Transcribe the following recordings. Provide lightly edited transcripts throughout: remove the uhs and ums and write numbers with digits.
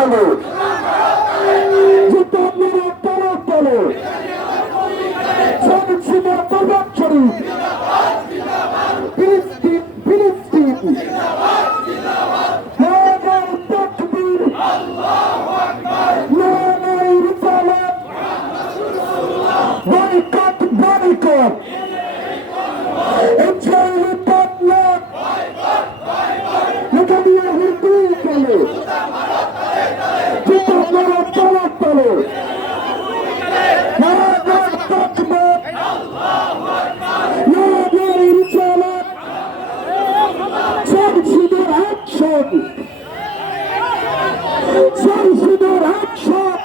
তলে জুতা মেরে তলে তলে চলছে না তরবাব শরীফ ফিলিস্তিন ফিলিস্তিন নারায়ে তাকবীর নারায়ে রিসালাত বয়কট বয়কট ইসরায়েলি পাতলাক নেতানিয়াহুর দুই তলে জুতা মারো তলে তলে নারায়ে তাকবীর নারায়ে রিসালাত চলছে অ্যাকশন চলছে অ্যাকশন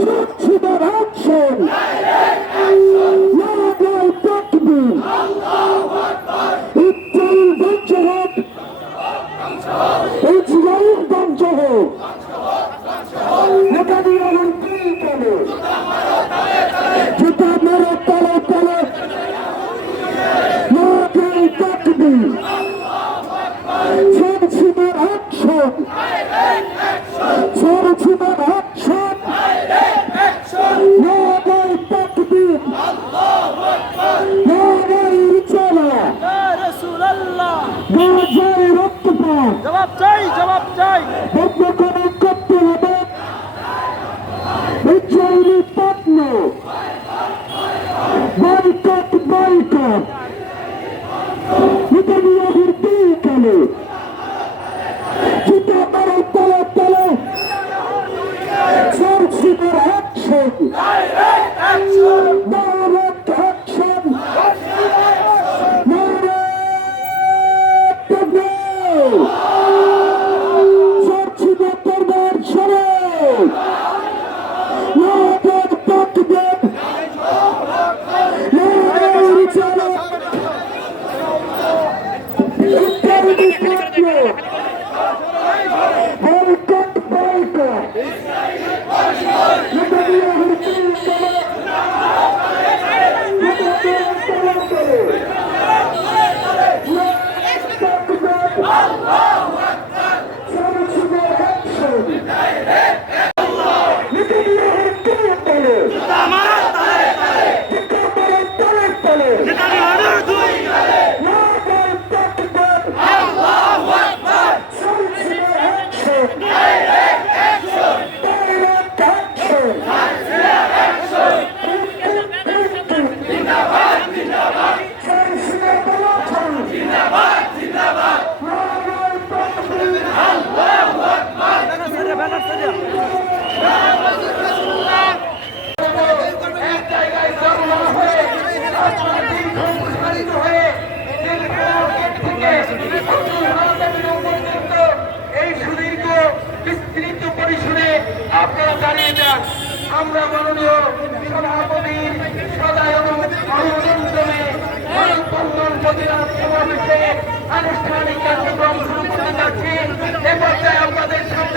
চলছে অ্যাকশন নারায়ে তাকবীর ইসরায়েল ধ্বংস হোক ইসরায়েল ধ্বংস হোক নেতানিয়াহুর দুই তলে জুতা মারো তলে তলে নারায়ে তাকবীর চলছে অ্যাকশন চলছে অ্যাকশন নারায়ে তাকবীর নারায়ে রিসালাত গাজায় রক্তপাত জবাব চাই বন্ধকরণ করতে হবে ইসরায়েলি পণ্য বয়কট বয়কট নেতানিয়াহুর দুই তলে জুতা মারো তলে তলে চলছে অ্যাকশন ডাইরেক্ট অ্যাকশন চলছে তরবার শরীফ নারায়ে তাকবীর নারায়ে রিসালাত ইসরায়েলি পণ্য বয়কট বয়কট নেতানিয়াহুর দুই তলে জুতা মারো তলে তলে নারায়ে তাকবীর চলছে অ্যাকশন নেতানিয়াহুর দুই তলে জুতা মারো তলে তলে নারায়ে তাকবীর চলছে অ্যাকশন ডাইরেক্ট অ্যাকশন চলছে বলছন নারায়ে তাকবীর এই সুদীর্ঘ বিস্তৃত পরিসরে আপনারা জানিয়ে যান আমরা মাননীয় সভাপতির সদয় অনুমোদনে মানববন্ধন প্রতিরোধ সমাবেশে আনুষ্ঠানিক কার্যক্রম শুরু করতে যাচ্ছি এ পর্যায়ে আপনাদের সামনে